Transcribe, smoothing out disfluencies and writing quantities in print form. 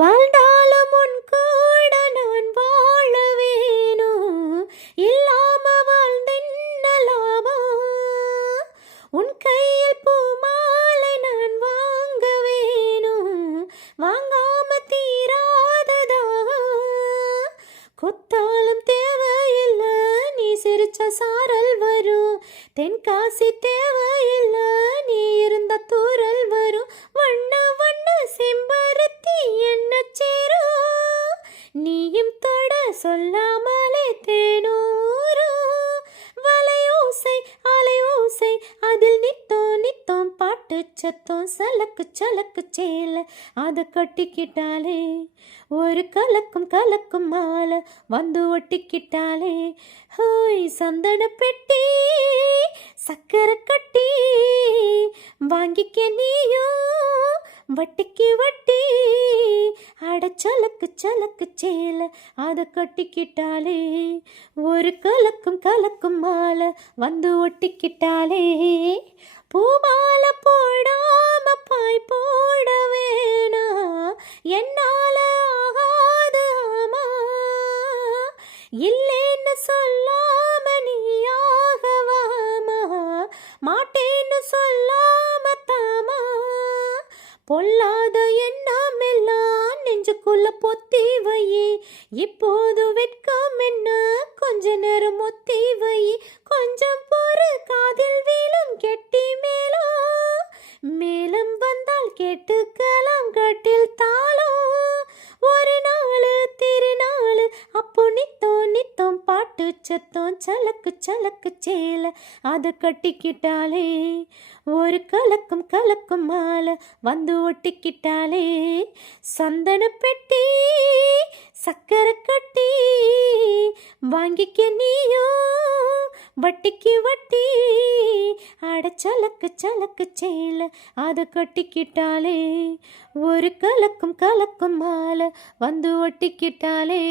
வாழ்ந்தாலும் உன் கூட நான் வாழ வேணும், இல்லாம வாழ்ந்தென்ன லாபம்? உன் கையில் பூமாலை நான் வாங்க வேணும், வாங்காம தீராததா? கொத்தாலும் தேவையில்லை, நீ சிரிச்ச சாரல் வரும். தென்காசி தேவையில்லை, நீ இருந்த தூரல் வரும். வண்ண வண்ண செம்பருத்தி என்ன சேரும், நீயும் தொட சொல்லாமலே தேனூரும். வலையோசை அலையோசை அதில் நித்தோம் நித்தோம் பாட்டு சத்தம். சலக்கு சலக்கு சேல அதை கட்டிக்கிட்டாலே ஒரு கலக்கும் கலக்கும் மாலை வந்து ஒட்டிக்கிட்டாலே. ஹோய் சந்தன பெட்டி சக்கரை கட்டி வாங்கிக்க நீயும் வட்டிக்கு வட்டி. அட சலக்கு சலக்கு சேல அதை கட்டிக்கிட்டாலே ஒரு கலக்கும் கலக்கும் மாலை வந்து ஒட்டிக்கிட்டாலே. பூமாலை போடாம பாய் போட வேணா, என்னால ஆகாது ஆமா. இல்லைன்னு சொல்லாம நீயாகவாமா, மாட்டேன்னு சொல்லாம தாமா. பொல்லாத எண்ணம் எல்லாம் நெஞ்சுக்குள்ள பொத்தி வை, இப்போது வெட்கம் என்ன கொஞ்ச நேரம் ஒத்தி வை. கொஞ்சம் பொறு காதில் வீழும் கெட்டி மேலும், மேலும் வந்தால் கேட்டுக்கலாம் கட்டில் தாளம். ஒரு நாள் திருநாள் அப்போ நித்தோம் நித்தோம் பாட்டு சத்தம். சலக்கு சலக்கு சேல அதை கட்டிக்கிட்டாலே ஒரு கலக்கும் கலக்கும் மாலை வந்து ஒட்டிக்கிட்டாலே. சந்தன பெட்டி சக்கரை கட்டி வாங்கிக்க நீயும் வட்டிக்கு வட்டி. அட சலக்கு சலக்கு சேல அதை கட்டிக்கிட்டாலே ஒரு கலக்கும் கலக்கும் மாலை வந்து ஒட்டிக்கிட்டாலே.